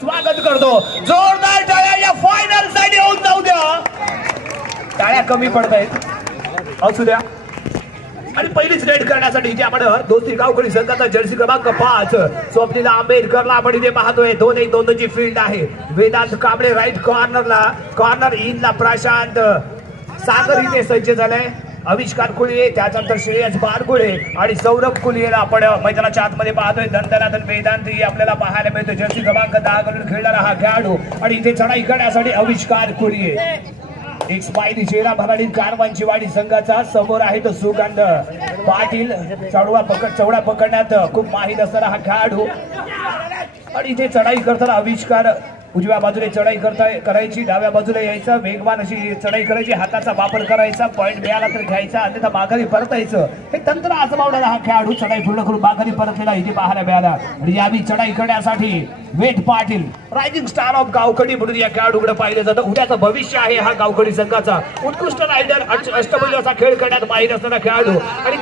स्वागत करतो. जोरदार टाळ्या या फायनल साठी होऊन जाऊ द्या. टाळ्या कमी पडतायत असू द्या. आणि पहिलीच रेड करण्यासाठी इथे आपण दोस्ती गावकरी संघाचा जर्सी क्रमांक 5 स्वप्नील आंबेडकरला आपण इथे पाहतोय. 2-1-2 ची फील्ड आहे. वेदांत कांबळे राईट कॉर्नर इनला प्रशांत सागर इथे सज्ज झालाय. आविष्कार कुलिये त्याच्यानंतर श्रेयस बारगुळे आणि सौरभ कुलियेला आपण मैदानाच्या आतमध्ये पाहतोय. दंतनाथन वेदांती आपल्याला पाहायला मिळतो. जर्सी क्रमांक 10 घालून खेळणारा हा खेळाडू आणि इथे चढाई करण्यासाठी आविष्कार कुलिये. एक स्माइली चेहरा भराडी कारवांची वाडी संघाचा समोर आहे तो सुगंध पाटील. चौडा पकडण्यात खूप माहित असणारा हा खेळाडू आणि इथे चढाई करताना आविष्कार उजव्या बाजूने चढाई करायची, डाव्या बाजूला यायचं, वेगवान अशी चढाई करायची, हाताचा वापर करायचा, पॉईंट मिळाला तर घ्यायचा, अन्यथा माघारी परतायचं. हे तंत्र आजमावणारा हा खेळाडू चढाई पूर्ण करून माघारी परतलेला इथे पाहायला मिळाला. आणि यावी चढाई करण्यासाठी वेट Patil rising star of Gavkhadi म्हणून या खेळाडूकडे पाहिलं जातं. उद्याचं भविष्य आहे हा गावखडी संघाचा. उत्कृष्ट रायडर, अष्टपैलूचा खेळ करण्यात माहीत असणारा खेळाडू आणि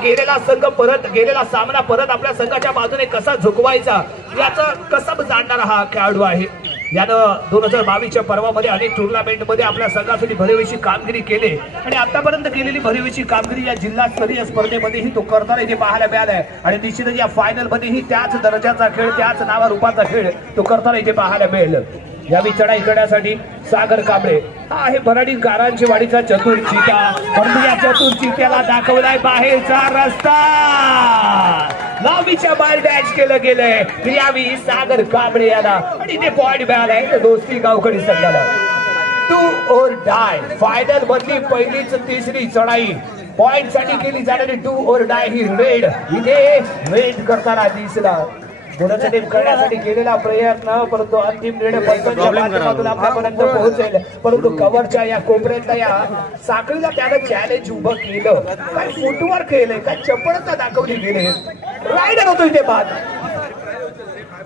गेलेला सामना परत आपल्या संघाच्या बाजूने कसा झुकवायचा याचा कसब जाणणारा हा खेळाडू आहे. यानं 2022च्या पर्वामध्ये अनेक टुर्नामेंट मध्ये आपल्या संघासाठी भरवेशी कामगिरी केली आणि आतापर्यंत केलेली भरवेशी कामगिरी या जिल्हास्तरीय स्पर्धेमध्येही तो करताना इथे पाहायला मिळालाय. आणि निश्चितच या फायनल मध्येही त्याच दर्जाचा खेळ, त्याच नावारूपाचा खेळ तो करताना इथे पाहायला मिळेल. यावी चढाई करण्यासाठी सागर कांबळे हा आहे भराडीकरांची वाडीचा चतुर चिता. परंतु या चतुर चित्याला दाखवलाय बाहेरचा रस्ता. लावीच्या बाहेर डॅश केलं गेलंय. यावी सागर कांबळे याला आणि ते पॉइंट मिळालाय दोस्ती गावकडी संघाला. टू और डाय फायनल मधली पहिलीच तिसरी चढाई पॉइंट साठी केली जाणारी टू और डाय ही रेड इथे वेट करताना दिसला. बोनस टीम करण्यासाठी केलेला प्रयत्न परंतु अंतिम निर्णय पंचांच्या माध्यमातून आपल्यापर्यंत पोहोचेल. परंतु कव्हरच्या या कोपऱ्यातल्या या साखळीला त्यानं चॅलेंज उभं केलं. काय फुटवर्क केलंय, काय चपळता दाखवली गेली. रायडर होतो इथे बाद.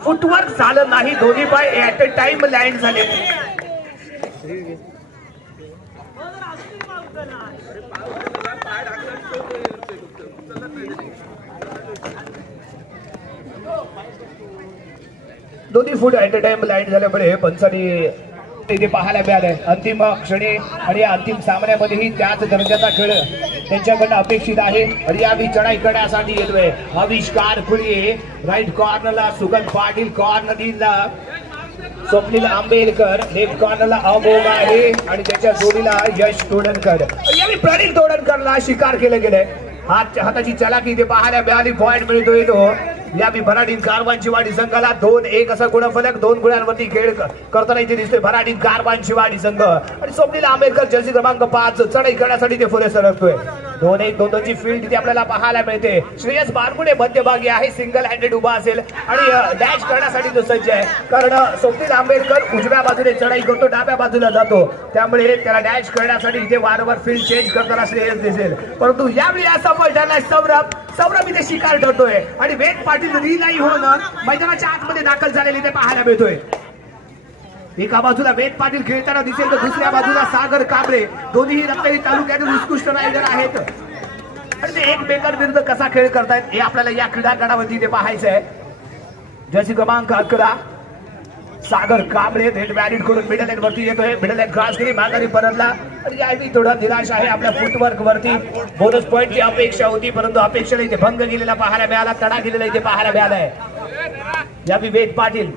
फुटवर्क झालं नाही. दोन्ही पाय ऍट अ टाइम लँड झाले. दोन्ही फूट ऍट अ टाइम लँड झाल्यामुळे पंचांनी इथे पाहायला मिळालंय. अंतिम क्षणी आणि या अंतिम सामन्यामध्येही त्याच दर्जाचा खेळ त्यांच्याकडनं अपेक्षित आहे. आणि यावी चढाई करण्यासाठी येतोय आविष्कार कुलिये राईट कॉर्नरला, सुगंध पाटील कॉर्नरला, स्वप्नील आंबेडकर लेफ्ट कॉर्नरला अमोघ आहे आणि त्याच्या जोडीला यश तोडणकर. यावेळी प्रणील तोडणकरला शिकार केलं गेलंय. हाताची चलाकी इथे पाहायला मिळाली. पॉइंट मिळतोय तो यावी भराडी कारवांची वाडी संघाला. 2-1 असा गुणफलक 2 गुणांवरती खेळ करताना इथे दिसतोय भराडी कारवांची वाडी संघ. आणि स्वप्नील आंबेडकर जर्सी क्रमांक 5 चढाई करण्यासाठी ते पुढे सरकतोय. 2-1-2 ची फील्ड इथे आपल्याला पाहायला मिळते. श्रेयस बारगुडे मध्यभागी आहे, सिंगल हँडेड उभा असेल आणि डॅश करण्यासाठी तो सज्ज आहे. कारण स्वप्नील आंबेडकर उजव्या बाजूने चढाई करतो, डाव्या बाजूला जातो, त्यामुळे त्याला डॅश करण्यासाठी इथे वारंवार फील्ड चेंज करताना श्रेयस दिसेल. परंतु यावेळी असा पडला सौरभ इथे शिकार ठरतोय आणि वेद पाटील रिलाई होऊन मैदानाच्या आतमध्ये दाखल झालेले ते पाहायला मिळतोय. एका बाजूला वेद पाटील खेळताना दिसेल तर दुसऱ्या बाजूला सागर कांबळे. दोन्ही रत्नागिरी तालुक्यातील उत्कृष्ट रायडर आहेत आणि ते एकमेकांविरुद्ध कसा खेळ करतायत हे आपल्याला या क्रीडांगणावरती ते पाहायचं आहे. जर्सी क्रमांक 11 सागर कांबळे रेड वॅलिड करून मिडल लाईन वरती येतोय. मिडल लाईन क्रॉस केली, माघारी परतला आणि यावेळी थोडा निराश आहे आपल्या फुटवर्क वरती. बोनस पॉइंटची अपेक्षा होती परंतु अपेक्षेला इथे भंग गेलेला पाहायला मिळाला, तडा गेलेला इथे पाहायला मिळालाय. यावेळी वेद पाटील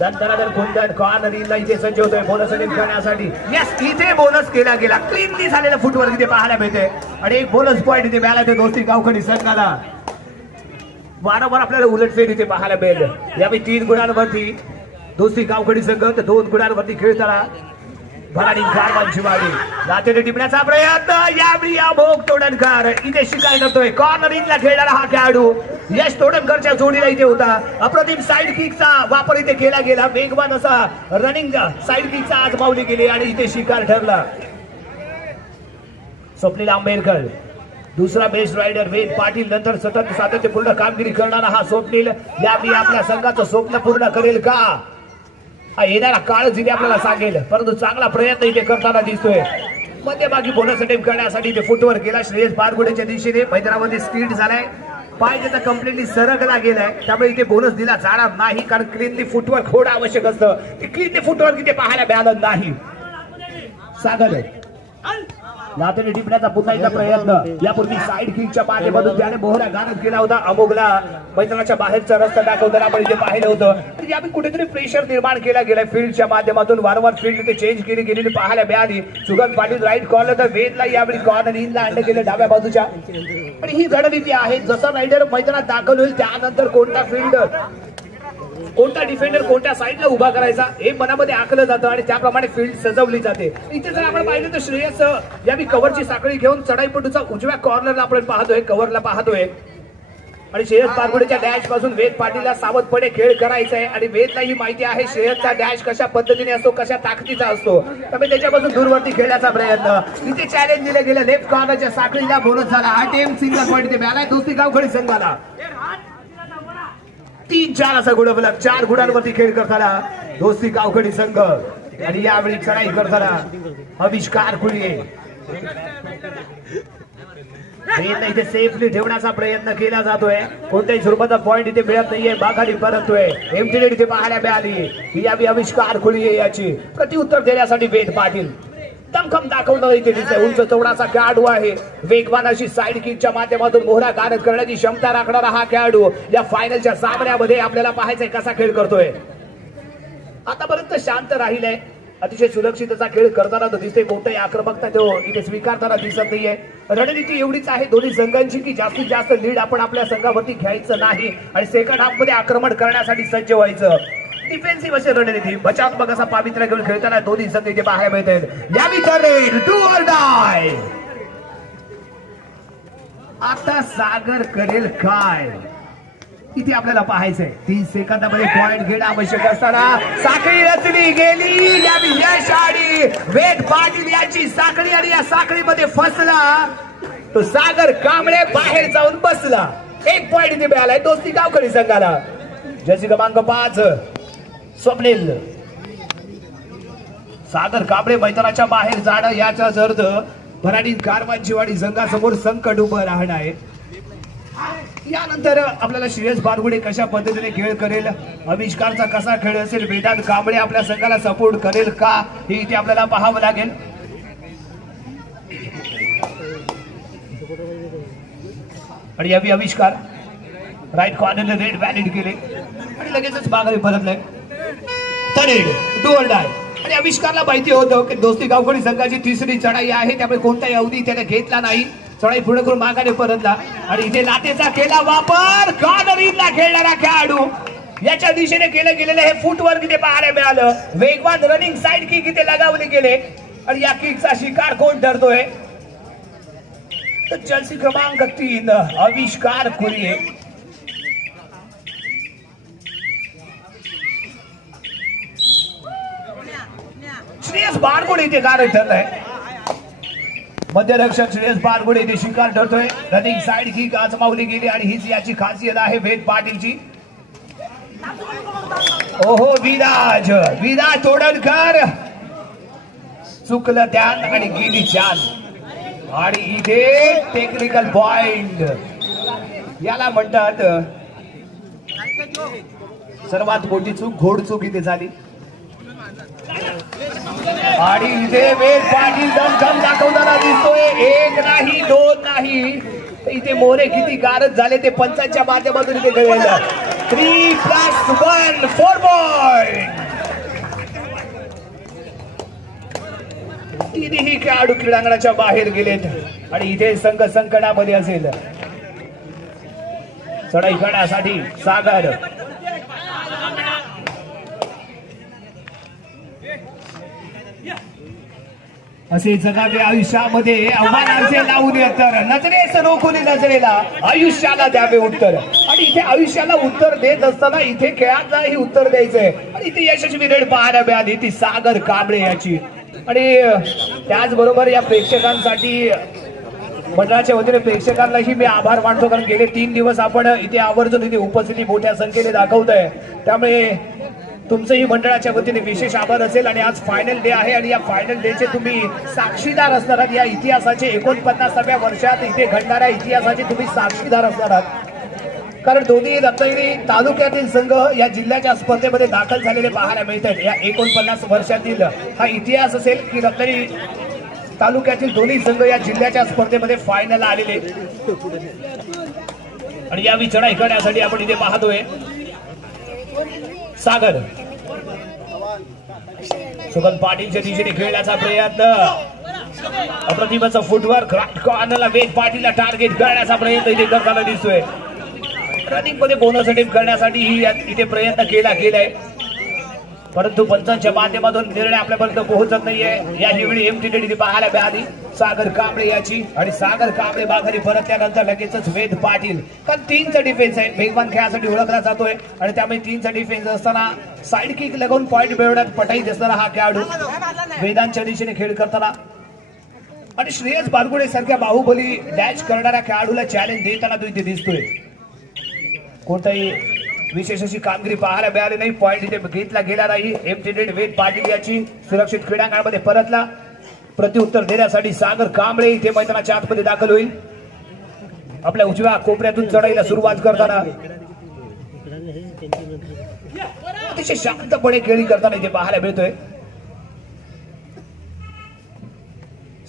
दंतनादर कुंदन कॉर्नरीला इथे सज्ज होतोय बोनस करण्यासाठी. यस, इथे बोनस केला गेला. क्लीनली झालेला फुटवर्क इथे पाहायला मिळते आणि एक बोनस पॉइंट इथे मिळाला ते दोस्ती गावखडी संघाला. वारंवार आपल्याला उलटफेर इथे पाहायला मिळेल. यावेळी 3 गुणांवरती दोस्ती गावखडी संघ तर 2 गुणांवरती खेळताना भराडी कारवांची वाडी. नातेने टिपण्याचा प्रयत्न यावेळी अमोघ तोडणकर इथे शिकार करतोय. कॉर्नरिंगला खेळणारा हा खेळाडू यश तोडणकरच्या जोडीला इथे होता. अप्रतिम साईड किकचा वापर इथे केला गेला. वेगवान असा रनिंग साईड किकचा आजमावली गेली आणि इथे शिकार ठरला. स्वप्नील आंबेडकर दुसरा बेस्ट रायडर वेद पाटील नंतर सतत सातत्यपूर्ण कामगिरी करणारा हा स्वप्नील यावेळी आपल्या संघाचं स्वप्न पूर्ण करेल का हा येणारा काळ जिथे आपल्याला सांगेल. परंतु चांगला प्रयत्न इथे करताना दिसतोय. मध्यभागी बोनस अटेम्प्ट करण्यासाठी ते फुटवर केला. श्रेयस बारगुडेच्या दिशेने मैदानामध्ये स्पीड झालाय पाय त्याचा कम्प्लिटली सरकला गेलाय, त्यामुळे इथे बोनस दिला जाणार नाही, कारण क्लीनली फुटवर्क होणं आवश्यक असतं. क्लीनली फुटवर्क इथे पाहायला मिळालं नाही. सागर लातेने टिपण्याचा पुन्हा एकदा प्रयत्न, यापूर्वी साईड किकच्या माध्यमातून त्याने मोहरा गाणत केला होता. अमोघला मैदानाच्या बाहेरचा रस्ता दाखवताना आपण इथे पाहिलं होतं. तर यावेळी कुठेतरी प्रेशर निर्माण केला गेलाय फील्डच्या माध्यमातून. वारंवार फील्ड इथे चेंज गेलेली पाहायला मिळाली. सुगंध पाटील राईट कॉर्नर, तर वेदला यावेळी कॉर्नर इनला अंड केलं डाव्या बाजूच्या. आणि ही रणनीती आहे, जसा रायडर मैदानात दाखल होईल त्यानंतर कोणता फील्ड, कोणता डिफेंडर कोणत्या साईडला उभा करायचा हे मनामध्ये आखलं जातं आणि त्याप्रमाणे फील्ड सजवली जाते. इथे जर आपण पाहिलं तर श्रेयस यावेळी कव्हरची साखळी घेऊन चढाईपटूचा उजव्या कॉर्नरला आपण पाहतोय, कव्हरला पाहतोय. आणि श्रेयस बारगुडेच्या डॅश पासून वेद पाटीलला सावधपणे खेळ करायचा आहे. आणि वेदला ही माहिती आहे श्रेयसचा डॅश कशा पद्धतीने असतो, कशा ताकदीचा असतो, त्यामुळे त्याच्यापासून दूरवरती खेळण्याचा प्रयत्न. इथे चॅलेंज दिलं गेलं, लेफ्ट कॉर्नरच्या साखळीला बोनस झाला. हा टीम सिंगल पॉईंट इथे मिळालाय दोस्ती गावखडी संघाला. 3-4 असा गुणफलक, 4 गुणांवरती खेळ करताना दोस्ती गावखडी संघ. आणि यावेळी चढाई करताना आविष्कार खुळी इथे सेफली ठेवण्याचा प्रयत्न केला जातोय. कोणत्याही स्वरूपाचा पॉईंट इथे मिळत नाहीये, बागाडी परततोय. एमटी इथे पाहायला मिळाली. यावी आविष्कार खुळी याची प्रत्युत्तर देण्यासाठी वेद पाटील दमखम दाखवणं इथे दिसतंय. उंच चौडाचा खेळाडू आहे, वेगवान अशी साईड किकच्या माध्यमातून मोहरा गारद करण्याची क्षमता राखणारा हा खेळाडू या फायनलच्या सामन्यामध्ये आपल्याला पाहायचंय कसा खेळ करतोय. आतापर्यंत शांत राहिलाय, अतिशय सुरक्षित असा खेळ करताना दिसते. कोणताही आक्रमकता तो इथे स्वीकारताना दिसत नाहीये. रणनीती एवढीच आहे दोन्ही संघांची की जास्तीत जास्त लीड आपण आपल्या संघावरती घ्यायचं नाही आणि सेकंड हाफ मध्ये आक्रमण करण्यासाठी सज्ज व्हायचं. डिफेन्सिव्ह अशी रणनीती, बचावात्मक असा पावित्र्य घेऊन खेळताना दोन्ही संघ इथे पाहायला मिळत आहेत. यावी टर्न डू ऑर डाय. आता सागर करेल काय इथे आपल्याला पाहायचंय. 30 सेकंदामध्ये पॉइंट घेणं आवश्यक असताना साखळी रचली गेली. यावी यश आणि वेद पाटील यांची साखळी, आणि या साखळीमध्ये फसला तो सागर कांबळे बाहेर जाऊन बसला. 1 पॉइंट इथे मिळालाय दोस्ती गावखडी संघाला. जर्सी क्रमांक 5 स्वप्नील. सागर कांबळे मैदानाच्या बाहेर जाणं याचाच अर्थ भराडी कारवांचीवाडी संघासमोर संकट उभं राहणं आहे. यानंतर आपल्याला श्रेयस बारगुडे कशा पद्धतीने खेळ करेल, आविष्कारचा कसा खेळ असेल, वेदांत कांबळे आपल्या संघाला सपोर्ट करेल का हे इथे आपल्याला पाहावं लागेल. आणि यावी आविष्कार राईट कॉर्नरने रेड व्हॅलिड केले आणि लगेचच माघारी परतले. तरेड डू ऑर डाय. आणि आविष्कारला माहिती होतं की दोस्ती गावखडी संघाची तिसरी चढाई आहे, त्यामुळे कोणताही अवधी त्याने घेतला नाही. चढाई पूर्ण करून माघारी परतला आणि इथे लातेचा केला वापर. कॉर्नरीला खेळणारा खेळाडू याच्या दिशेने केलं गेलेलं हे फुटवर्क इथे पाहायला मिळालं. वेगवान रनिंग साईड किक इथे लगावले गेले आणि या किकचा शिकार कोण ठरतोय तर जर्सी क्रमांक 3 आविष्कार खुलिये. श्रेयस बारगुडे इथे कारण ठरलंय. मध्यरक्षक श्रेयस बारगुडे इथे शिकार ठरतोय. रनिंग साईड किक आजमावली गेली आणि हीच याची खासियत आहे वेद पाटीलची. ओहो विराज तोडणकर चुकलं ध्यान आणि गेली चाल. आणि इथे टेक्निकल पॉइंट याला म्हणतात सर्वात मोठी चूक, घोडचूक इथे झाली. आणि इथे वेद पाटील दमखम दाखवताना दिसतोय. 1 नाही 2 नाही, इथे मोरे किती गारद झाले ते पंचांच्या माध्यमातून इथे कळलं. 3+1 4 पॉइंट. तिन्ही खेळाडू क्रीडांगणाच्या बाहेर गेलेत आणि इथे संघ संकटामध्ये असेल. चढाई करण्यासाठी सागर असे जगावे आयुष्यामध्ये आव्हानांचे लावून तर नजरेस रोखून नजरेला आयुष्याला द्यावे उत्तर. आणि इथे आयुष्याला उत्तर देत असताना इथे खेळातलाही उत्तर द्यायचंय. आणि इथे यशस्वी रेड पाहायला मिळाली ती सागर कांबळे याची. आणि त्याचबरोबर या प्रेक्षकांसाठी मंडळाच्या वतीने प्रेक्षकांनाही मी आभार मानतो, कारण गेले 3 दिवस आपण इथे आवर्जून इथे उपस्थिती मोठ्या संख्येने दाखवतोय. त्यामुळे तुमचंही मंडळाच्या वतीने विशेष आभार असेल. आणि आज फायनल डे आहे आणि या फायनल डेचे तुम्ही साक्षीदार असणार आहात. या इतिहासाचे 49व्या वर्षात इथे घडणाऱ्या इतिहासाचे तुम्ही साक्षीदार असणार आहात. कारण दोन्ही रत्नागिरी तालुक्यातील संघ या जिल्ह्याच्या स्पर्धेमध्ये दाखल झालेले पाहायला मिळत आहेत. या 49 वर्षातील हा इतिहास असेल की रत्नागिरी तालुक्यातील दोन्ही संघ या जिल्ह्याच्या स्पर्धेमध्ये फायनलला आलेले. आणि यावी चढाई करण्यासाठी आपण इथे पाहतोय सागर सुगंध पाटीलच्या दिशेने खेळण्याचा प्रयत्न. अप्रतिमचा फुटवर्क कॉर्नरला वेद पाटीलला टार्गेट करण्याचा प्रयत्न इथे करताना दिसतोय. रनिंग मध्ये बोनस अटेम्प्ट करण्यासाठी ही इथे प्रयत्न केलाय, परंतु पंचांच्या माध्यमातून निर्णय आपल्यापर्यंत पोहोचत नाहीये. या वेळी एमटी इथे पाहायला मिळाली सागर कांबळे याची. आणि सागर कांबळे माघारी परतल्यानंतर लगेचच वेद पाटील, कारण 3चा डिफेन्स आहे, वेगवान खेळासाठी ओळखला जातोय. आणि त्यामुळे 3चा डिफेन्स असताना साईड किक लगावून पॉईंट मिळवण्यात पटाईत असणारा हा खेळाडू वेदांच्या दिशेने खेळ करताना आणि श्रेयस बारगुडे सारख्या बाहुबली डॅश करणाऱ्या खेळाडूला चॅलेंज देताना तो इथे दिसतोय. कोणताही विशेष अशी कामगिरी पाहायला मिळाली नाही, पॉईंट इथे घेतला गेला नाही. एमटी वेद पाटील याची सुरक्षित क्रीडांगणामध्ये परतला. प्रत्युत्तर देण्यासाठी सागर कांबळे इथे मैदानाच्या आतमध्ये दाखल होईल. आपल्या उजव्या कोपऱ्यातून चढाईला सुरुवात करताना अतिशय शांतपणे खेळी करताना इथे पाहायला मिळतोय.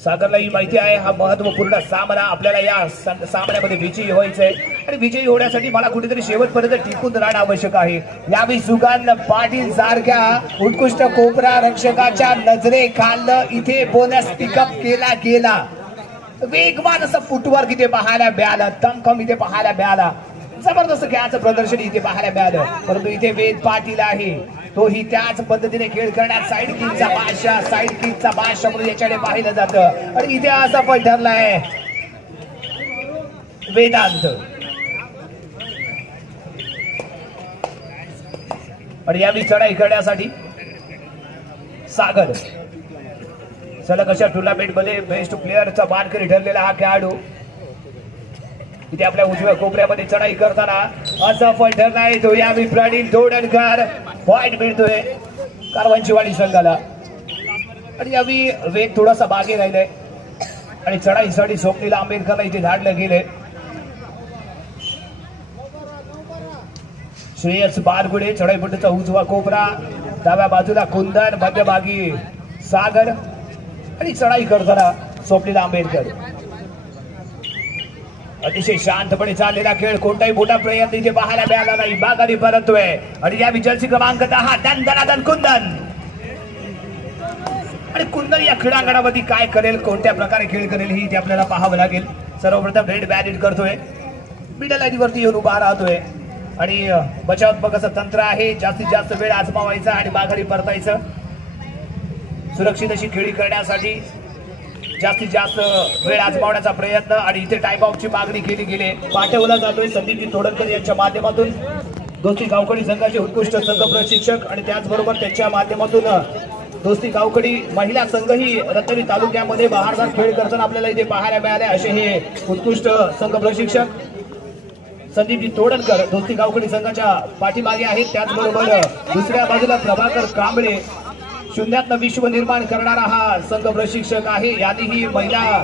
सागरला ही माहिती आहे हा महत्वपूर्ण सामना, आपल्याला या सामन्यामध्ये विजयी व्हायचंय. आणि विजयी होण्यासाठी मला कुठेतरी शेवटपर्यंत टिकून राहणं आवश्यक आहे. यावेळी सुगंध पाटील सारख्या उत्कृष्ट कोपरा रक्षकाच्या नजरेखालनं इथे बोनस पिकअप केला गेला. वेगवान असं फुटवर्क इथे पाहायला मिळालं, दमखम इथे पाहायला मिळाला, जबरदस्त खेळाचं प्रदर्शन इथे पाहायला मिळालं. परंतु इथे वेद पाटील आहे, तोही त्याच पद्धतीने खेळ करण्यात साईड किकचा बादशाह म्हणून याच्याकडे पाहिलं जातं. आणि इथे असा पण ठरलाय वेदांत. आणि यावेळी चढाई करण्यासाठी सागर सलग अशा टुर्नामेंट मध्ये बेस्ट प्लेअरचा मानकरी ठरलेला हा खेळाडू इथे आपल्या उजव्या कोपऱ्यामध्ये चढाई करताना असफल ठरलाय. तो यावेळी प्रणील तोडणकर पॉइंट मिळतोय कारवांचीवाडी संघाला. आणि यावेळी वेग थोडासा मागे राहिलाय आणि चढाईसाठी स्वप्नील आंबेडकरला इथे धाडलं गेलंय. श्रेयस बारगुडे चढाईपट्टीचा उजवा कोपरा, डाव्या बाजूला कुंदन, मध्यभागी सागर आणि चढाई करताना स्वप्नील आंबेडकर. अतिशय शांतपणे चाललेला खेळ, कोणताही मोठा प्रयत्न इथे पाहायला मिळाला नाही. बागारी परतोय आणि या विजयची क्रमांक 10 दन कुंदन. आणि कुंदन या क्रीडांगणामध्ये काय करेल, कोणत्या प्रकारे खेळ करेल ही इथे आपल्याला पाहावं लागेल. सर्वप्रथम रेड बॅरिट करतोय, मिडल लाईनवरती येऊन उभा राहतोय आणि बचावात्मक असं तंत्र आहे. जास्तीत जास्त वेळ आजमावायचा आणि बागारी परतायचं. सुरक्षित अशी खेळी करण्यासाठी जास्तीत जास्त वेळ आजमावण्याचा प्रयत्न. आणि इथे टाइम आउटची मागणी केली गेली, पाठवला जातोय संदीप तोडणकर यांच्या माध्यमातून. दोस्ती गावकडी संघाचे उत्कृष्ट संघ प्रशिक्षक आणि त्याचबरोबर त्यांच्या माध्यमातून दोस्ती गावकडी महिला संघही रत्नागिरी तालुक्यामध्ये बहारदार खेळ करताना आपल्याला इथे पाहायला मिळाले. असे हे उत्कृष्ट संघ प्रशिक्षक संदीपजी तोडणकर दोस्ती गावकडी संघाच्या पाठीमागे आहेत. त्याचबरोबर दुसऱ्या बाजूला प्रभाकर कांबळे शून्यातनं विश्व निर्माण करणारा हा संघ प्रशिक्षक आहे. यांनीही महिला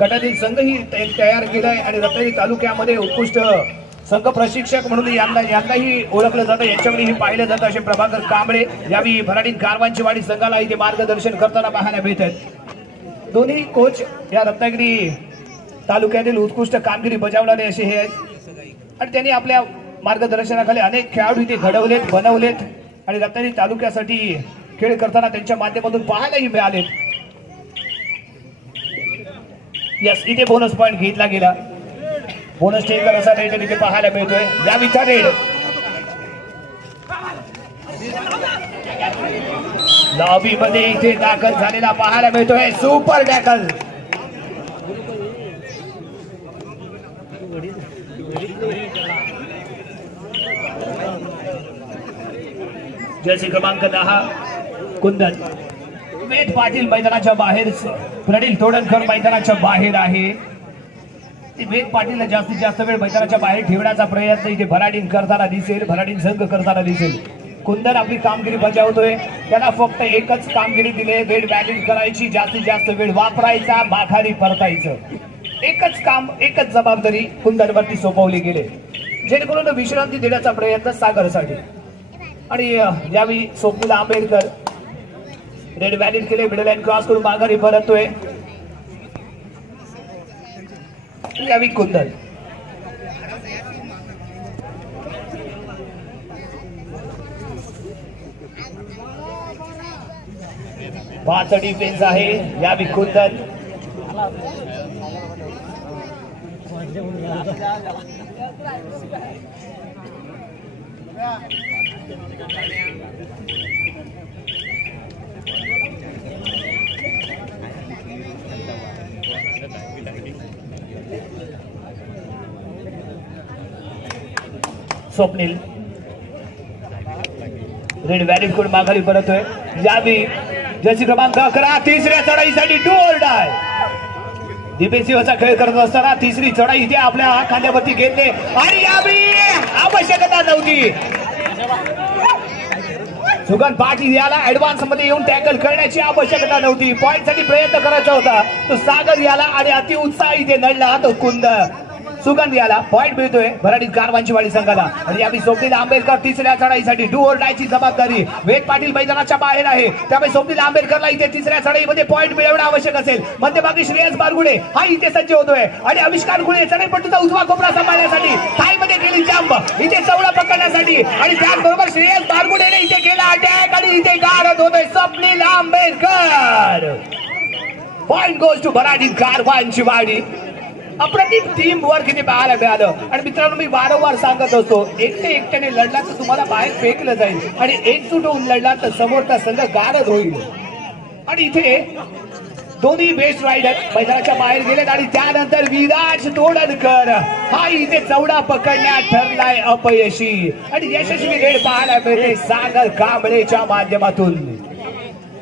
गटातील संघही तयार केलाय आणि रत्नागिरी तालुक्यामध्ये उत्कृष्ट संघ प्रशिक्षक म्हणून यांनाही ओळखलं जातं, यांच्याकडेही पाहिलं जातं असे प्रभाकर कांबळे. यावेळी भराडीन कारवांचीवाडी संघाला इथे मार्गदर्शन करताना पाहायला मिळत आहेत. दोन्ही कोच या रत्नागिरी तालुक्यातील उत्कृष्ट कामगिरी बजावणारे असे हे आहेत आणि त्यांनी आपल्या मार्गदर्शनाखाली अनेक खेळाडू इथे घडवलेत, बनवलेत आणि रत्नागिरी तालुक्यासाठी खेळ करताना त्यांच्या माध्यमातून पाहायलाही मिळाले. यस, इथे बोनस पॉइंट घेतला गेला. बोनस टेकर असा रेड इथे पाहायला मिळतोय. या विचार रेड लॉबी मध्ये इथे दाखल झालेला पाहायला मिळतोय. Super tackle. जर्सी क्रमांक 10 कुंदन. वेद पाटील मैदानाच्या बाहेर, प्रणील तोडणकर मैदानाच्या बाहेर आहे. वेद पाटीलला जास्तीत जास्त वेळ मैदानाच्या बाहेर ठेवण्याचा प्रयत्न इथे भराडीन करताना दिसेल, भराडीन संघ करताना दिसेल. कुंदन आपली कामगिरी बजावतोय, त्याला फक्त एकच कामगिरी दिले, वेळ बॅटिंग करायची, जास्तीत जास्त वेळ वापरायचा, माघारी परतायचं. एकच काम एकच जबाबदारी कुंदनवरती सोपवली गेली जेणेकरून विश्रांती देण्याचा प्रयत्न सागरसाठी आणि यावेळी स्वप्नील आंबेडकर रेड व्हॅलिड केले मिडल लाईन क्रॉस करून माघारी परततोय यावेळी कुंदन पाच डिफेन्स आहे यावेळी कुंदन स्वप्नील रेड व्हॅलिड कडून माघारी परततोय यावेळी जर्सी क्रमांक 11 तिसऱ्या चढाईसाठी डू ऑर डाय डिफेन्सिव्हचा खेळ करत असताना तिसरी चढाई इथे आपल्या खांद्यावरती घेतले आणि यावेळी आवश्यकता नव्हती सुगन पाटील याला ऍडव्हान्स मध्ये येऊन टॅकल करण्याची आवश्यकता नव्हती पॉइंट साठी प्रयत्न करायचा होता तो सागर याला आणि अति उत्साह इथे नडला तो कुंद सुगंध याला पॉइंट मिळतोय भराडी कारवांची वाडी संघाला आणि यावेळी स्वप्नील आंबेडकर तिसऱ्या चढाईसाठी डू ऑर डायची जबाबदारी वेद पाटील मैदानाच्या बाहेर आहे त्यामुळे स्वप्नील आंबेडकरला इथे तिसऱ्या चढाईमध्ये पॉइंट मिळवणं आवश्यक असेल मध्यभागी श्रेयस बारगुडे हा इथे सज्ज होतोय आणि आविष्कार गुळे चढाईपट्टीचा उजवा कोपरा सांभाळण्यासाठी थाईमध्ये गेली जंप इथे चवडा पकडण्यासाठी आणि त्याचबरोबर श्रेयस बारगुडेने इथे केला अटॅक आणि इथे गारद होतोय Swapnil Ambedkar point goes to Bharadi Karvanchi Wadi अप्रतिम टीम वर्क इथे पाहायला मिळालं आणि मित्रांनो मी वारंवार सांगत असतो एकट्याने लढला तर तुम्हाला बाहेर फेकलं जाईल आणि एकजूट होऊन लढला तर समोरचा संघ गारद होईल आणि इथे दोन्ही बेस्ट रायडर मैदानाच्या बाहेर गेलेत आणि त्यानंतर विराज तोडणकर हा इथे चवडा पकडण्यात ठरलाय अपयशी आणि यशस्वी रेड पाहायला मिळते सागर कांबळेच्या माध्यमातून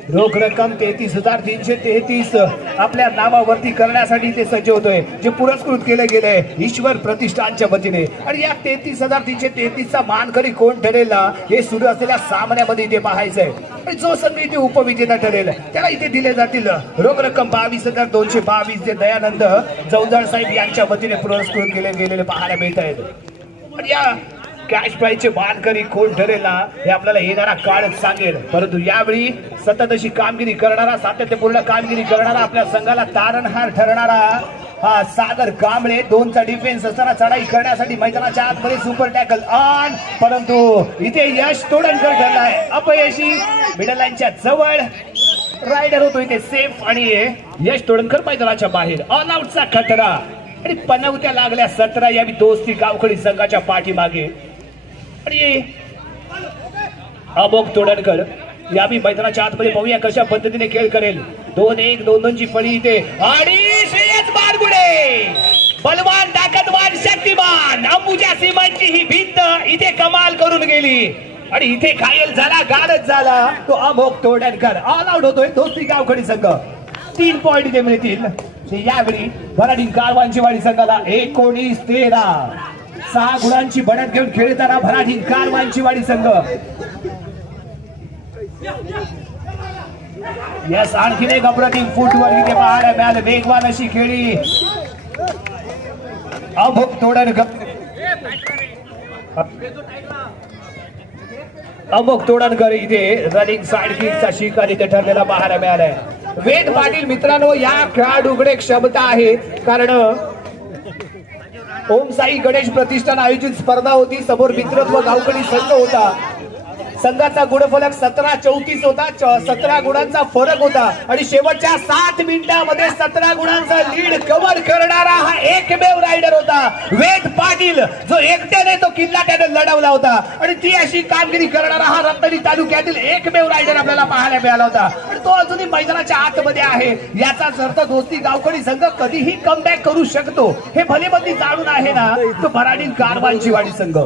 रोख रक्कम 33,333 आपल्या नावावरती करण्यासाठी ते सज्ज होतोय जे पुरस्कृत केले गेले ईश्वर प्रतिष्ठानच्या वतीने आणि या 33,333 चा मानकरी कोण ठरेल हे सुरू असलेल्या सामन्यामध्ये इथे पाहायचंय आणि जो संघ इथे उपविजेता ठरेल त्याला इथे दिले जातील रोख रक्कम 22,222 जे दयानंद जवजाळ साहेब यांच्या वतीने पुरस्कृत केले गेलेले पाहायला मिळत आहेत आणि या कॅश प्राइजचे मानकरी कोण ठरेल ना हे आपल्याला येणारा काळच सांगेल परंतु यावेळी सतत अशी कामगिरी करणारा सातत्यपूर्ण कामगिरी करणारा आपल्या संघाला तारणहार ठरणारा हा सागर कांबळे दोनचा डिफेन्स असताना चढाई करण्यासाठी मैदानाच्या आतमध्ये सुपर टॅकल ऑन परंतु इथे यश तोडणकर ठरलाय अपयशी मिडल लाईनच्या जवळ रायडर होतो इथे सेफ आणि यश तोडणकर मैदानाच्या बाहेर ऑल आउटचा खतरा आणि पनवत्या लागल्या 17 यावी दोस्ती गावखडी संघाच्या पाठीमागे आणि अमोक तोडणकर यावी मैदानाच्या आतमध्ये पाहूया कशा पद्धतीने खेळ करेल 2-1 2-2 ची फळी इथे आणि श्रेयस बारगुडे बलवान ताकदवान शक्तिमान अंबुजा सिमेंटची ही भिंत इथे कमाल करून गेली आणि इथे घायल झाला गारद झाला तो अमोक तोडणकर ऑल आउट होतोय दोस्ती गावखडी संघ 3 पॉइंट इथे मिळतील यावेळी भराडी कारवांची वाडी संघाला 19-13 6 गुणांची बढ़त घेऊन खेळताना भराडी कारवांची वाडी संघ यस आणखीन एक अप्रतिम फुटवर इथे पाहायला मिळालं वेगवान अशी खेळी अमोक तोडणकर इथे रनिंग साइड किकचा शिकार इथे ठरलेला पाहायला मिळालाय वेद पाटील मित्रांनो या खेळाडूकडे क्षमता आहे कारण ओम साई गणेश प्रतिष्ठान आयोजित स्पर्धा होती समोर मित्रत्व गावकडी संघ होता संघाचा गुणफलक 17-34 होता 17 गुणांचा फरक होता आणि शेवटच्या 7 मिनिटांमध्ये 17 गुणांचा लीड कव्हर करणारा हा एकमेव रायडर होता वेद पाटील जो एकट्याने तो किल्ला त्याने लढवला होता आणि ती अशी कामगिरी करणारा हा रत्नागिरी तालुक्यातील एकमेव रायडर आपल्याला पाहायला मिळाला होता आणि तो अजूनही मैदानाच्या आतमध्ये आहे याचाच अर्थ दोस्ती गावकडी संघ कधीही कमबॅक करू शकतो हे भलेबंदी जाणून आहे ना तो भराडी कारवांची वाडी संघ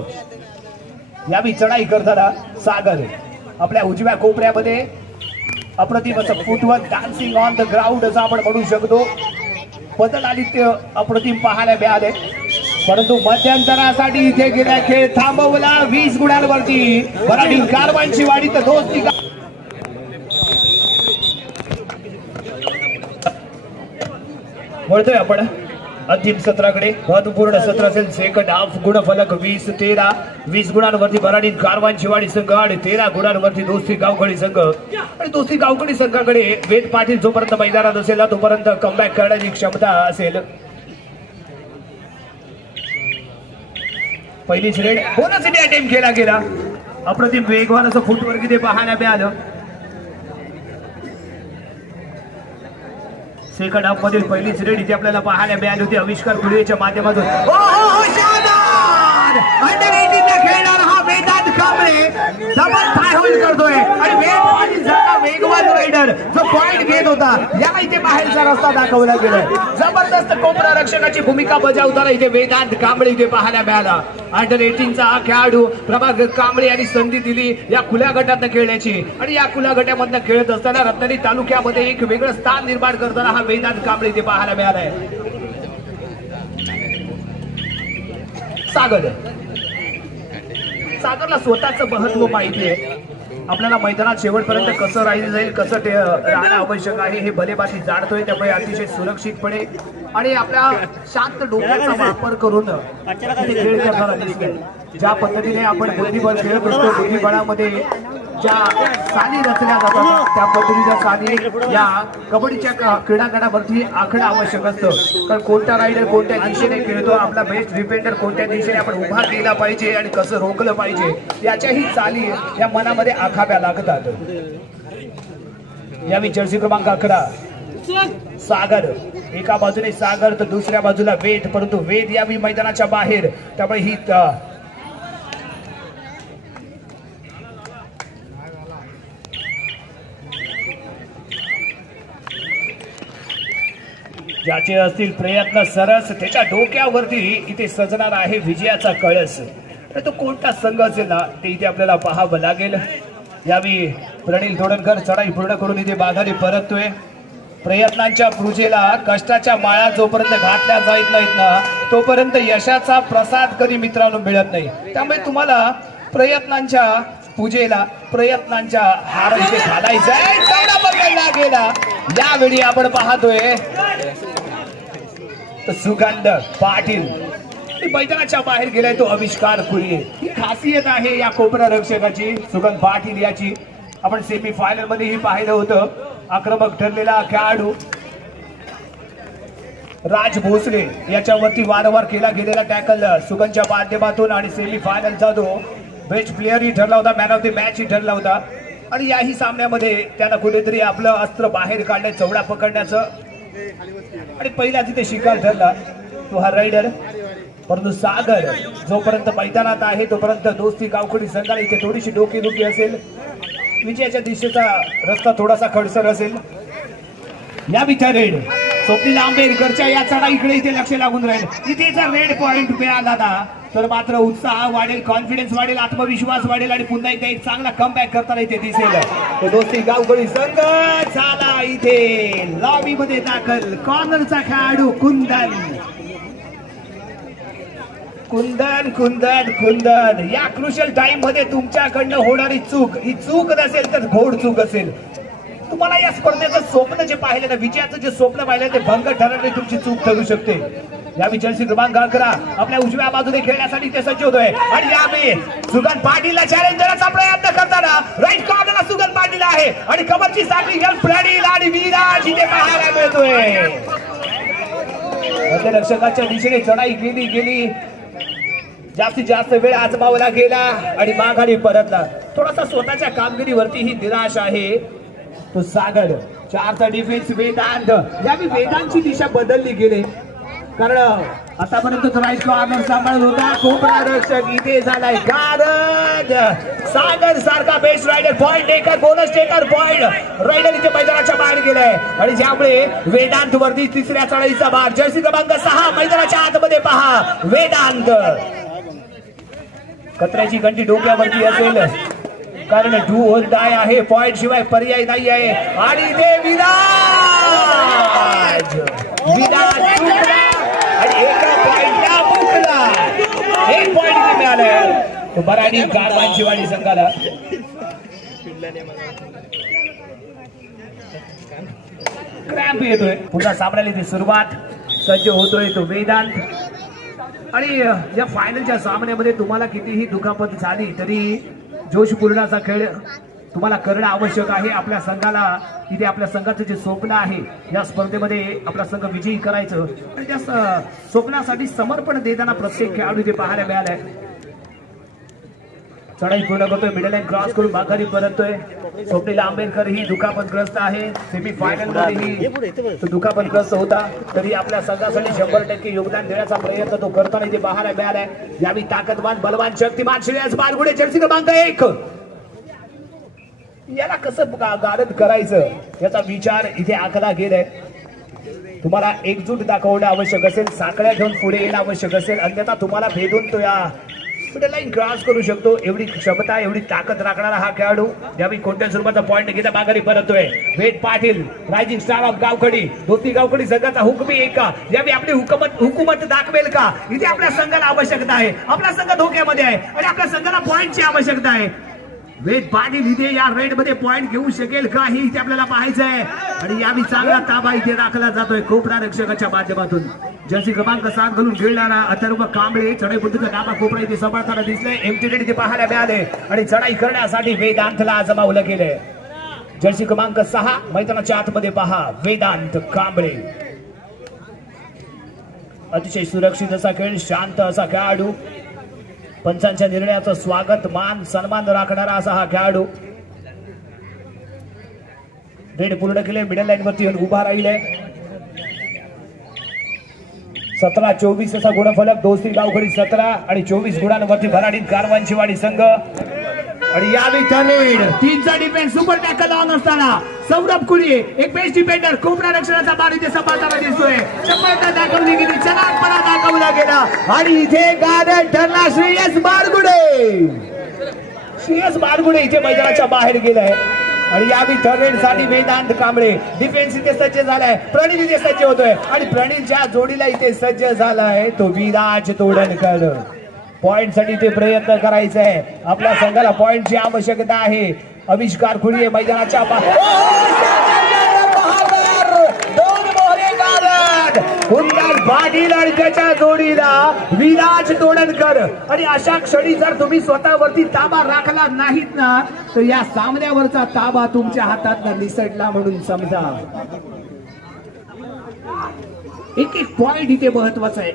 यावी चढाई करताना सागर आपल्या उजव्या कोपऱ्यामध्ये अप्रतिम असं footwork dancing on the ground असं आपण म्हणू शकतो बदल आदित्य अप्रतिम पाहायला मिळाले परंतु मध्यंतरासाठी इथे गेला खेळ थांबवला 20 गुणांवरती भराडी कारवांची वाडी तर दोस्ती बोलतोय आपण अंतिम सत्राकडे महत्वपूर्ण सत्र असेल. सेकंड हाफ गुणफलक 20-13. 20 गुणांवरती भराडी कारवान शिवाडी संघ आणि 13 गुणांवरती दोस्ती गावखडी संघ. आणि दोस्ती गावखडी संघाकडे वेद पाटील जोपर्यंत मैदानात असेल तोपर्यंत कमबॅक करण्याची क्षमता असेल. पहिलीच रेड बोनस इथे अटेम्प्ट केला गेला. अप्रतिम वेगवान असं फुटवर्क इथे पाहायला मिळालं. सेकंड हाफ मधील पहिलीच रेड इथे आपल्याला पाहायला मिळाली होती आविष्कार कुलियेच्या माध्यमातून. अंडर 18 खेळणारा हा वेदांत कांबळे डबल थाय होल्ड करतोय आणि वेद पाटील सारखा वेगवान रायडर जो पॉइंट घेत होता याला इथे बाहेरचा रस्ता दाखवला गेलाय. जबरदस्त कोपरा रक्षकाची भूमिका बजावताना इथे वेदांत कांबळे इथे पाहायला मिळाला. अंडर 18चा हा खेळाडू प्रभाकर कांबळे यांनी संधी दिली या खुल्या गटात खेळण्याची आणि या खुल्या गटामधनं खेळत असताना रत्नागिरी तालुक्यामध्ये एक वेगळं स्थान निर्माण करताना हा वेदांत कांबळे इथे पाहायला मिळालाय. सागरला स्वतःचं महत्व माहिती आहे. आपल्याला मैदानात शेवटपर्यंत कसं राहिलं जाईल कसं राहणं आवश्यक आहे हे भलेबाती जाणतोय. त्यामुळे अतिशय सुरक्षितपणे आणि आपल्या शांत डोक्याचा वापर करून खेळ करताना दिसतोय. ज्या पद्धतीने आपण बुद्धिबळ खेळत असतो बुद्धिबळामध्ये ज्या साधी रचल्या जातात त्या पद्धतीच्या साधी या कबड्डीच्या क्रीडांगणावरती आखणं आवश्यक असतं. कारण कोणता रायडर कोणत्या दिशेने खेळतो आपला बेस्ट डिफेंडर कोणत्या दिशेने आपण उभा केला पाहिजे आणि कसं रोखलं पाहिजे याच्याही चाली या मनामध्ये आखाव्या लागतात. यावी जर्सी क्रमांक 11 सागर. एका बाजूने सागर तर दुसऱ्या बाजूला वेद. परंतु वेद यावी मैदानाच्या बाहेर. त्यामुळे ही ज्याचे असतील प्रयत्न सरस त्याच्या डोक्यावरती इथे सजणार आहे विजयाचा कळस. तर तो कोणता संघ असेल ना ते इथे आपल्याला पाहावं लागेल. यावी प्रणील धोडणकर चढाई पूर्ण करून इथे बागाने परततोय. प्रयत्नांच्या पूजेला कष्टाच्या माळा जोपर्यंत घातल्या जात नाहीत ना तोपर्यंत यशाचा प्रसाद कधी मित्रांनो मिळत नाही. त्यामुळे तुम्हाला प्रयत्नांच्या पूजेला प्रयत्नांच्या हार इथे घालायचा गेला. यावेळी आपण पाहतोय सुगंध पाटील मैदानाच्या बाहेर गेलाय तो आविष्कार कुलिये. ही खासियत आहे या कोपरा रक्षकाची सुगंध पाटील याची. आपण सेमी फायनल मध्ये ही पाहिलं होतं. आक्रमक ठरलेला खेळाडू राज भोसले याच्यावरती वारंवार केला गेलेला टॅकल सुगंधच्या माध्यमातून आणि सेमी फायनलचा तो बेस्ट प्लेअरही ठरला होता. मॅन ऑफ द मॅच ही ठरला होता. आणि याही सामन्यामध्ये त्यानं कुठेतरी आपलं अस्त्र बाहेर काढलं चवडा पकडण्याचं आणि पहिला तिथे शिकार ठरला तो हा रायडर. परंतु सागर जोपर्यंत मैदानात आहे तोपर्यंत दोस्ती गावखडी संघाला इथे थोडीशी डोकेदुखी असेल. विजयाच्या दिशेचा रस्ता थोडासा खडसर असेल. या बिथा रेड स्वप्नील आंबेडकरच्या या चढाईकडे इथे लक्ष लागून राहील. इथे जर रेड पॉइंट मिळाला ना तर मात्र उत्साह वाढेल कॉन्फिडन्स वाढेल आत्मविश्वास वाढेल आणि पुन्हा इथे एक चांगला कमबॅक करताना इथे दिसेल. तो दोस्ती गावखडी संघ झाला इथे लॉबी मध्ये दाखल. कॉर्नरचा खेळाडू कुंदन कुंदन कुंदन कुंदन. या क्रुशियल टाइम मध्ये तुमच्याकडनं होणारी चूक ही चूक नसेल तर घोड चूक असेल. तुम्हाला या स्पर्धेचं स्वप्न जे पाहिलं ना विजयाचं जे स्वप्न पाहिलं ते भंग ठरवणे तुमची चूक ठरू शकते. या विजयसी क्रमांक 11 आपल्या उजव्या बाजूने खेळण्यासाठी ते सज्ज होतोय आणि यावेळी सुगंध पाटीलला चॅलेंज देण्याचा प्रयत्न करताना राईट कॉर्नरला सुगंध पाटील आहे आणि कमरची साखळी घेऊन प्रणील आणि विराज इथे पाहायला मिळतोय. रक्षकाच्या दिशेने चढाई गेली जास्तीत जास्त वेळ आजमावला गेला आणि माघारी परतला. थोडासा स्वतःच्या कामगिरीवरती ही निराश आहे तो सागर. 4चा डिफेन्स वेदांत. यावेळी वेदांतची दिशा बदलली गेली कारण आतापर्यंत राईट कॉर्नर सांभाळत होता कोपरा रक्षक इथे झालाय गारद. सागर सारखा best raider point taker bonus taker point raider इथे मैदानाच्या बाहेर गेलाय आणि ज्यामुळे वेदांत वरती तिसऱ्या चढाईचा भार. जर्सी क्रमांक 6 मैदानाच्या आतमध्ये पहा वेदांत. कचऱ्याची घंटी डोक्यावरती असेल कारण डू और डाय आहे. पॉइंट शिवाय पर्याय नाही आहे आणि इथे विराज आणि एका पॉइंटला मुकला. एक पॉइंट इथे मिळालाय तो बराडी कारवान शिवाडी संघाला. क्रॅम्प येतोय. पुन्हा सामन्याला इथे सुरुवात. सज्ज होतोय तो वेदांत. आणि या फायनलच्या सामन्यामध्ये तुम्हाला कितीही दुखापत झाली तरी जोशपूर्णाचा खेळ तुम्हाला करणं आवश्यक आहे. आपल्या संघाला इथे आपल्या संघाचं जे स्वप्न आहे या स्पर्धेमध्ये आपला संघ विजयी करायचं आणि त्या स्वप्नासाठी समर्पण देताना प्रत्येक खेळाडू इथे पाहायला मिळालाय. चढाई पूर्ण करतोय, मिडल लाईन क्रॉस करून माघारी परततोय. स्वप्नील आंबेडकर ही दुखापतग्रस्त आहे. सेमी फायनल मध्ये दुखापतग्रस्त होता तरी आपल्या संघासाठी 100% योगदान देण्याचा प्रयत्न तो करताना इथे पाहायला मिळालाय. यावी ताकदवान बलवान शक्तिमान श्रेयस बारगुडे जर्सी क्रमांक 1. याला कसं गारद करायचं याचा विचार इथे आखला गेलाय. तुम्हाला एकजूट दाखवणं आवश्यक असेल, साखळ्या घेऊन पुढे येणं आवश्यक असेल, अन्यथा तुम्हाला भेदून तो या मिडल लाईन क्रॉस करू शकतो. एवढी क्षमता एवढी ताकद राखणारा हा खेळाडू यावेळी कोणत्या स्वरूपाचा पॉईंट घेता माघारी परततोय. वेद Patil rising star of Gavkhadi दोस्ती गावखडी संघाचा हुकमी एक का यावेळी आपली हुकूमत दाखवेल का? इथे आपल्या संघाला आवश्यकता आहे. आपला संघ धोक्यामध्ये आहे आणि आपल्या संघाला पॉईंटची आवश्यकता आहे. वेद पाटील इथे या रेड मध्ये पॉईंट घेऊ शकेल का हे इथे आपल्याला पाहायचं आहे. आणि यावेळी चांगला ताबा इथे राखला जातोय कोपरा रक्षकाच्या माध्यमातून. जर्सी क्रमांक 7 घालून खेळणारा अथर्व कांबळे चढाई बुद्धीचा डाबा कोपरा इथे सांभाळताना दिसलाय. एमटी इथे पाहायला मिळाले आणि चढाई करण्यासाठी वेदांतला जमावलं गेलंय. जर्सी क्रमांक 6 मैदानाच्या आतमध्ये पहा वेदांत कांबळे. अतिशय सुरक्षित असा खेळ, शांत असा खेळाडू, पंचांच्या निर्णयाचं स्वागत मान सन्मान राखणारा असा हा खेळाडू. रेड पूर्ण केले, मिडल लाईन वरती उभा राहिले. 17-24 असा गुणफलक. दोस्ती गावखडी 17 आणि 24 गुणांवरती भराडीत कारवांचीवाडी संघ. आणि यावेळी 3चा डिफेन्स सुपर टॅकल ऑन असताना सौरभ कुली एक बेस्ट डिफेंडर कोपरा रक्षणाचा बार इथे सांभाळताना दिसतोय. चपळता दाखवली गेली, चलाकपणा दाखवला गेला आणि इथे गार्डन ठरला श्रेयस बारगुडे. श्रेयस बारगुडे इथे मैदानाच्या बाहेर गेलाय. आणि यावेळी थर्ड साठी वेदांत कांबळे डिफेन्स इथे सज्ज झालाय. प्रणील इथे सज्ज होतोय आणि प्रणीलच्या जोडीला इथे सज्ज झालाय तो विराज तोडणकर. पॉइंट साठी ते प्रयत्न करायचा आहे. आपल्या संघाला पॉइंटची आवश्यकता आहे. आविष्कार खुळी मैदानाच्या पाटील आणि त्याच्या जोडीला विराज तोडणकर. आणि अशा क्षणी जर तुम्ही स्वतःवरती ताबा राखला नाहीत ना तर या सामन्यावरचा ताबा तुमच्या हातात निसटला म्हणून समजा. एक एक पॉइंट इथे महत्वाचा आहे.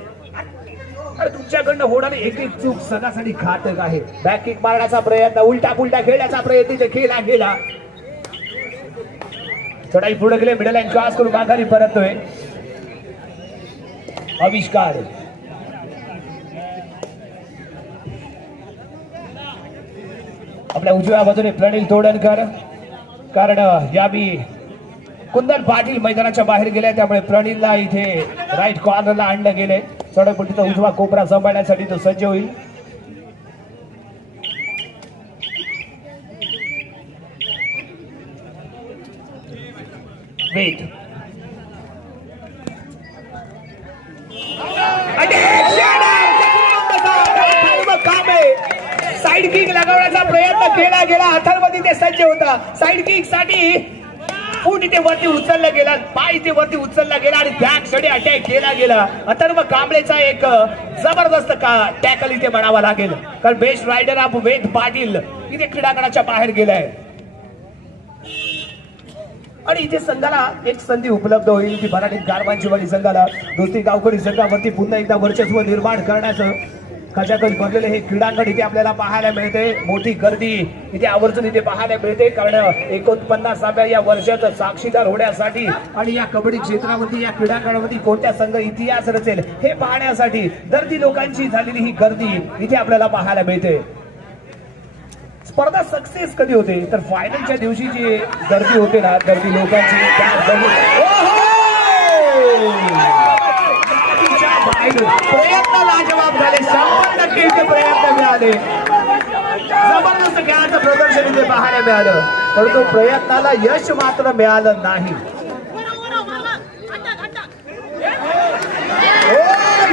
तुमच्याकडनं होणारी एक एक चूक सगळ्यासाठी घातक आहे. बॅक किक मारण्याचा प्रयत्न, उलटा पुलटा खेळण्याचा प्रयत्न इथे केला गेला. चढाई पुढे गेले, मिडल लाईन क्रॉस करून माघारी परततोय आविष्कार. आपल्या उजव्या बाजूने प्रणील तोडणकर. कारण यावी कुंदन पाटील मैदानाच्या बाहेर गेले त्यामुळे प्रणीलला इथे राईट कॉर्नरला आणलं गेले. चढाईपट्टीचा उजवा कोपरा सांभाळण्यासाठी तो सज्ज होईल. वेट साइड किक लगावण्याचा प्रयत्न केला गेला. अथर्व तिथे सज्ज होता. साइड किक साठी फूट इथे वरती उचलला गेला, पाय इथे वरती उचलला गेला आणि त्या क्षणी अटॅक केला गेला. अथर्व कांबळेचा एक जबरदस्त टॅकल इथे म्हणावा लागेल. कारण बेस्ट रायडर ऑफ वेद पाटील इथे क्रीडांगणाच्या बाहेर गेलाय. आणि इथे संघाला एक संधी उपलब्ध होईल ती मराठीत गारबांचीवाडी संघाला दोस्ती गावकरी संघावरती पुन्हा एकदा वर्चस्व निर्माण करण्याचं खचाखच भरलेले हे क्रीडांगण इथे आपल्याला पाहायला मिळते. मोठी गर्दी इथे आवर्जून इथे पाहायला मिळते. कारण 49व्या या वर्षाचं साक्षीदार होण्यासाठी आणि या कबड्डी क्षेत्रामध्ये या क्रीडांगणामध्ये कोणत्या संघ इतिहास रचेल हे पाहण्यासाठी दर्दी लोकांची झालेली ही गर्दी इथे आपल्याला पाहायला मिळते. स्पर्धा सक्सेस कधी होते तर फायनलच्या दिवशी जी गर्दी होते ना, गर्दी लोकांची प्रयत्न लाजवाब झाले. 100% इथे प्रयत्न मिळाले. जबरदस्त खेळाचं प्रदर्शन इथे पाहायला मिळालं. परंतु प्रयत्नाला यश मात्र मिळालं नाही.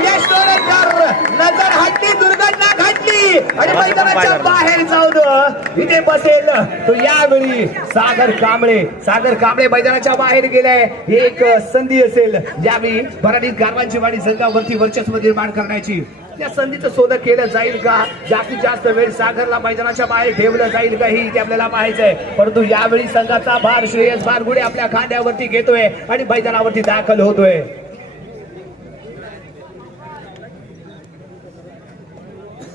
यश नजर हटली, दुर्घटना घडली. आणि मैदानाच्या बाहेर जाऊन इथे बसेल तो यावेळी सागर कांबळे मैदानाच्या बाहेर गेलाय. एक संधी असेल यावेळी भराडी कारवांची वाडी संघावरती वर्चस्व निर्माण करण्याची. त्या संधीचं शोध केलं जाईल का? जास्तीत जास्त वेळ सागरला मैदानाच्या बाहेर ठेवलं जाईल का ही इथे आपल्याला पाहायचं आहे. परंतु यावेळी संघाचा भार श्रेयस बारगुडे आपल्या खांद्यावरती घेतोय आणि मैदानावरती दाखल होतोय.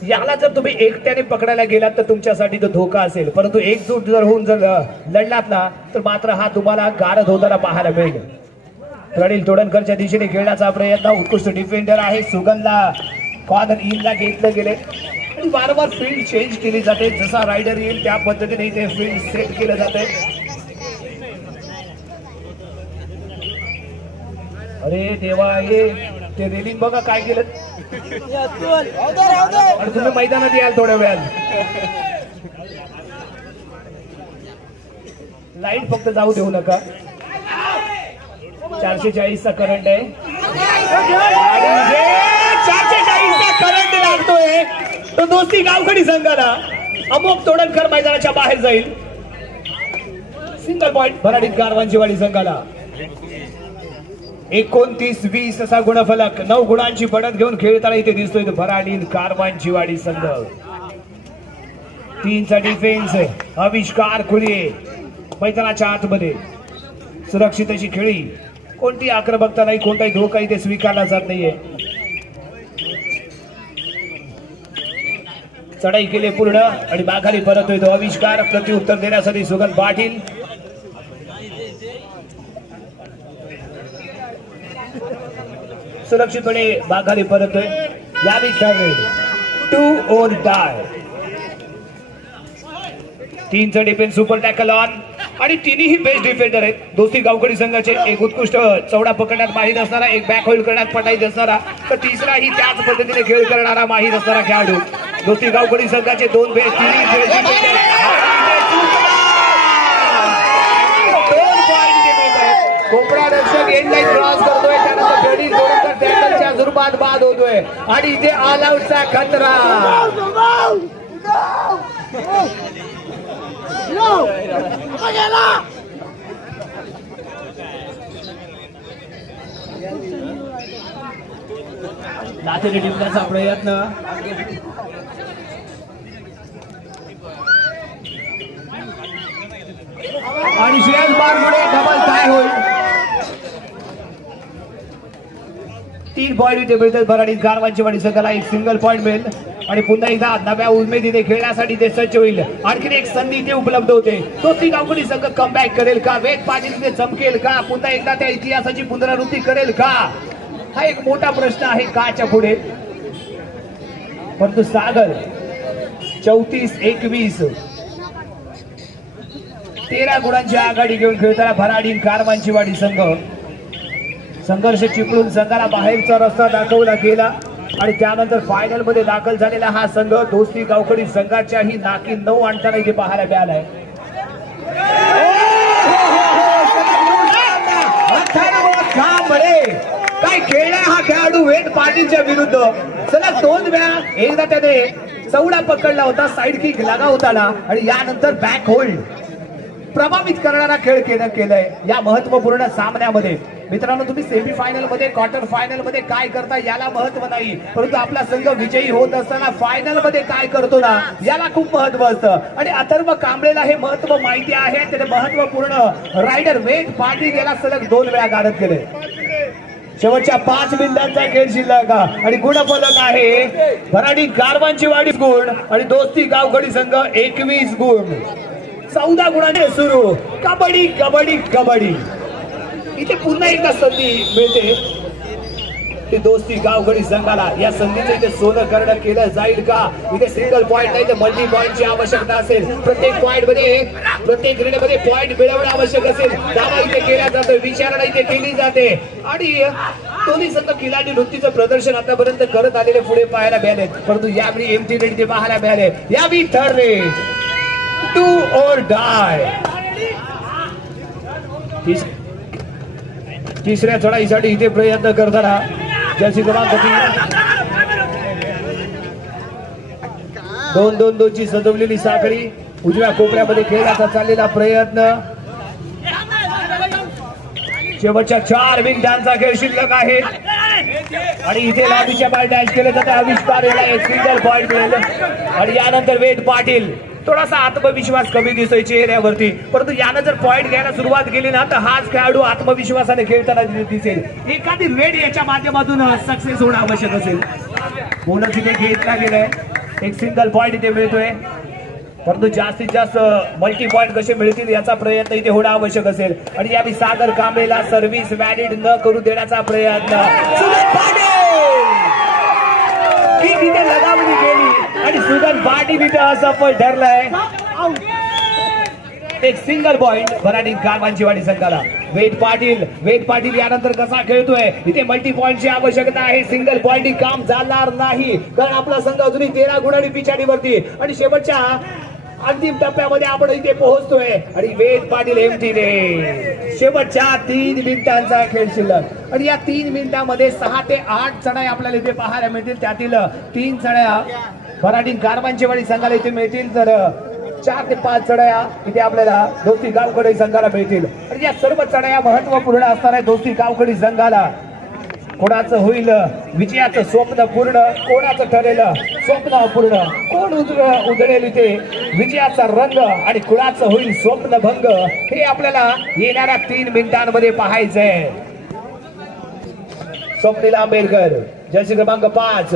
याला जर तुम्ही एकट्याने पकडायला गेलात तर तुमच्यासाठी तो धोका असेल. परंतु एकजूट जर होऊन जर लढलात ना तर मात्र हा तुम्हाला गारद होताना पाहायला मिळेल. प्रनिल तोडणकरच्या दिशेने खेळण्याचा प्रयत्न. उत्कृष्ट डिफेंडर आहे. सुगंधला कॉर्नर इनला घेतलं गेले आणि वारंवार फील्ड चेंज केली जाते. जसा रायडर येईल त्या पद्धतीने इथे फील्ड सेट केलं जाते. अरे देवा हे ते रेलिंग बघा काय केलं. आणि तुम्ही मैदानात याल थोड्या वेळात. लाईट फक्त जाऊ देऊ नका. 440 चा करंट आहे. 440 चा करंट लागतोय तो दोस्ती गावखडी संघाला. अमोक तोडणकर मैदानाच्या बाहेर जाईल. सिंगल पॉइंट भराडी कारवांची वाडी संघाला. 29-20 असा गुणफलक. 9 गुणांची बढत घेऊन खेळताना इथे दिसतोय भराडी कारवांची वाडी संघ. 3चा डिफेन्स आविष्कार खुले मैदानाच्या आतमध्ये. सुरक्षित अशी खेळी. कोणती आक्रमकता नाही, कोणताही धोका इथे स्वीकारला जात नाहीये. चढाई केली पूर्ण आणि माघारी परतोय तो आविष्कार. प्रत्युत्तर देण्यासाठी सुगंध पाटील. सुरक्षितपणे माघारी परतोय. यावी ठरले 2 or die. 3चा डिफेन्स सुपर टॅकल ऑन आणि तिन्ही बेस्ट डिफेंडर आहेत दोस्ती गावखडी संघाचे. एक उत्कृष्ट चौडा पकडण्यात माहीर असणारा, एक बॅक होईल करण्यात पटाईत असणारा, तर तिसराही त्याच पद्धतीने खेळ करणारा माहीर असणारा खेळाडू. दोस्ती गावखडी संघाचे 2 बेस्ट कोपरा रक्षक एंड लाईन क्रॉस करतोय. त्यानंतर बेडी जोडकर टॅकलच्या झुरबात बाद होतोय आणि इथे ऑल आउटचा खतरा. लाथेने टिपण्याचा प्रयत्न आणि श्रेयस बारगुडे डबल काय होईल. 3 पॉइंट इथे मिळतात भराडी कारवांची वाडी संघाला. एक सिंगल पॉइंट मिळेल आणि पुन्हा एकदा नव्या उमेदीने खेळण्यासाठी ते सज्ज होईल. आणखी एक संधी इथे उपलब्ध होते. तो ती गावखडी संघ कमबॅक करेल का? वेग पाटील चमकेल का? पुन्हा एकदा त्या इतिहासाची पुनरावृत्ती करेल का? हा एक मोठा प्रश्न आहे काच्या पुढे. परंतु सागर 34-21 13 गुणांची आघाडी घेऊन खेळताना भराडी कारवांची वाडी संघ. संघर्ष चिपळून संघाला बाहेरचा रस्ता दाखवला गेला आणि त्यानंतर फायनल मध्ये दाखल झालेला हा संघ दोस्ती गावखडी संघाच्याही नाकी 9 आणताना इथे पाहायला मिळालाय. काय खेळलाय हा खेळाडू वेट पाटीलच्या विरुद्ध. चला 2 वेळा. एकदा त्याने चौडा पकडला होता, साईड किक लागा होता आणि यानंतर बॅक होल्ड. प्रभावित करणारा खेळ केलाय या महत्वपूर्ण सामन्यामध्ये. मित्रांनो तुम्ही सेमी फायनल मध्ये क्वार्टर फायनल मध्ये काय करता याला महत्व नाही, परंतु आपला संघ विजयी होत असताना फायनल मध्ये काय करतो ना याला खूप महत्व असतं. आणि अथर्व कांबळेला हे महत्व माहिती आहे. त्याने महत्वपूर्ण रायडर वेट पाटील याला सलग 2 वेळा गारद केले. शेवटच्या 5 मिनिटांचा खेळ शिल्लक आणि गुणफलक आहे भराडी कारवांची वाडी गुण आणि दोस्ती गावखडी संघ 21 गुण. 14 गुणांचे सुरू. कबड्डी कबड्डी कबड्डी. इथे पुन्हा एकदा संधी मिळते ती दोस्ती गावखडी संघाला. या संधीचं इथे सोनं करणं केलं जाईल का? इथे सिंगल पॉइंट नाही तर मल्टी पॉइंटची आवश्यकता असेल. प्रत्येक पॉइंट मध्ये प्रत्येक क्रीडेमध्ये पॉइंट मिळवणं आवश्यक असेल. दावा इथे केला जातो, विचारणा इथे केली जाते आणि दोन्ही संघ खिलाडी वृत्तीचं प्रदर्शन आतापर्यंत करत आलेले पुढे पाहायला मिळाले. परंतु यावेळी एमटी रेड इथे पाहायला मिळाले. यावेळी ठरले 2 or die. तिसऱ्या चढाईसाठी इथे प्रयत्न करताना जर्सी क्रमांक 3 2-2-2 ची सजवलेली साखळी उजव्या कोपऱ्यामध्ये खेळण्याचा चाललेला प्रयत्न. शेवटच्या 4 मिनिटांचा खेळ शिल्लक आहे आणि इथे लांबीच्या बाहेर डॅश केलं जातं. आविष्कार एक सिंगल पॉइंट मिळेल आणि यानंतर वेद पाटील थोडासा आत्मविश्वास कमी दिसतोय चेहऱ्यावरती, परंतु यानं जर पॉइंट घ्यायला सुरुवात केली ना तर हाच खेळाडू आत्मविश्वासाने खेळताना दिसेल. एखादी रेड याच्या माध्यमातून सक्सेस होणं आवश्यक असेल. बोनस इथे घेतला गेलाय, एक सिंगल पॉइंट इथे मिळतोय, परंतु जास्तीत जास्त मल्टी पॉइंट कसे मिळतील याचा प्रयत्न इथे होणं आवश्यक असेल. आणि यावेळी सागर कांबळेला सर्व्हिस व्हॅलिड न करू देण्याचा प्रयत्न. तिथे लगावली गेली आणि सुदन पाटील इथे असफल ठरलाय. एक सिंगल पॉइंट भराडी कारवांचीवाडी संघाला. वेद पाटील यानंतर कसा खेळतोय, इथे मल्टी पॉइंटची आवश्यकता आहे. सिंगल पॉइंट काम चालणार नाही कारण आपला संघ अजूनही 13 गुणांनी पिछाडीवरती आणि शेवटच्या अंतिम टप्प्यामध्ये आपण इथे पोहोचतोय. आणि वेद पाटील एमटीने शेवटच्या 3 मिनिटांचा खेळ शिल्लक आणि या 3 मिनिटांमध्ये 6 ते 8 चढाई आपल्याला इथे पाहायला मिळतील. त्यातील 3 चढाया भराडी कारवांचीवाडी संघाला इथे मिळतील, तर 4 ते 5 चढाया इथे आपल्याला दोस्ती गावखडी संघाला मिळतील. आणि या सर्व चढाया महत्वपूर्ण असणार आहे दोस्ती गावखडी संघाला. कोणाचं होईल विजयाचं स्वप्न पूर्ण, कोणाचं ठरेल स्वप्न अपूर्ण, कोण उधळेल इथे विजयाचा रंग आणि कुणाचं होईल स्वप्न भंग, हे आपल्याला येणाऱ्या 3 मिनिटांमध्ये पाहायचंय. स्वप्नील आंबेडकर जर्सी क्रमांक 5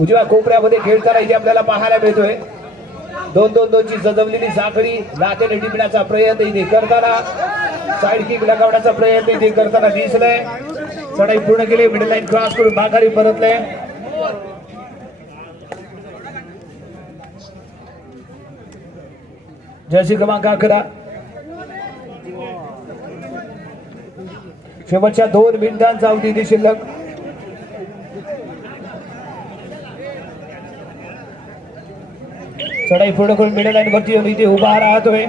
उजव्या कोपऱ्यामध्ये खेळताना इथे आपल्याला पाहायला मिळतोय. 2-2-2 ची सजवलेली साखळी लाथेने टिपण्याचा प्रयत्न इथे करताना, साइड किक लगावण्याचा प्रयत्न इथे करताना दिसलाय. चढाई पूर्ण केली, मिडल लाईन क्रॉस करून माघारी परतले. जर्सी क्रमांक 11 शेवटच्या 2 मिनिटांचा अवधी इथे शिल्लक. चढाई पूर्ण करून मिडल लाईन वरती इथे उभा राहतोय.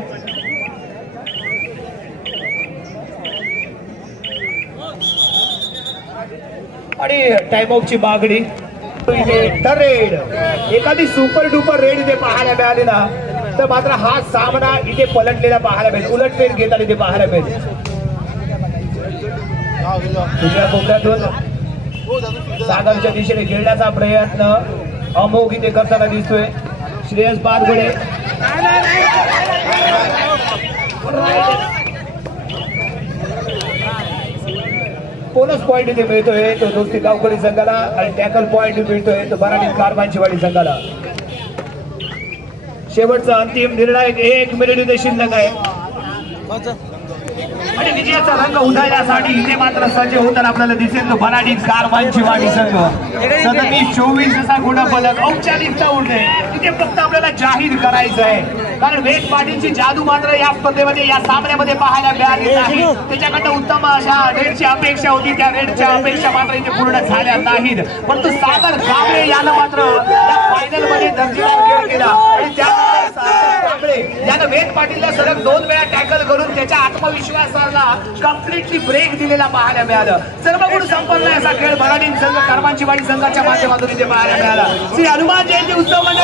आणि टाइम आउट ची मागणी. रेड एखादी सुपर डुपर रेड इथे पाहायला मिळाली ना तर मात्र हा सामना इथे पलटलेला पाहायला मिळेल, उलटफेर घेताना इथे पाहायला मिळेल. दुसऱ्या कोपऱ्यातून सागरच्या दिशेने खेळण्याचा प्रयत्न अमोघ इथे करताना दिसतोय. श्रेयस बारगुडे बोनस पॉइंट इथे मिळतोय तो दोस्ती गावखडी संघाला आणि टॅकल पॉइंट मिळतोय तो भराडी कारवांचीवाडी संघाला. शेवटचा अंतिम निर्णायक 1 मिनिट इथे शिल्लक आहे आणि विजयाचा रंग उधळण्यासाठी इथे मात्र सज्ज होताना आपल्याला दिसेल तो भराडी कारवांचीवाडी संघ. 27-24 असा गुणफलक औपचारिकता उरते इथे फक्त आपल्याला जाहीर करायचं आहे कारण वेद पाटीलची जादू मात्र या स्पर्धेमध्ये या सामन्यामध्ये पाहायला मिळाली नाही. त्याच्याकडनं उत्तम अशा रेडची अपेक्षा होती, त्या रेडच्या अपेक्षा मात्र इथे पूर्ण झाल्या नाहीत. परंतु सागर कांबळे यानं मात्र या फायनल मध्ये दर्जेदार खेळ केला आणि त्यानंतर सागर कांबळे यानं वेद पाटीलला सलग 2 वेळा टॅकल करून त्याच्या आत्मविश्वासाला कम्प्लिटली ब्रेक दिलेला पाहायला मिळालं. सर्व गुण संपन्न असा खेळ भराडी संघ कारवांचीवाडी संघाच्या माध्यमातून इथे पाहायला मिळाला. श्री हनुमान जयंती उत्सव मंडळ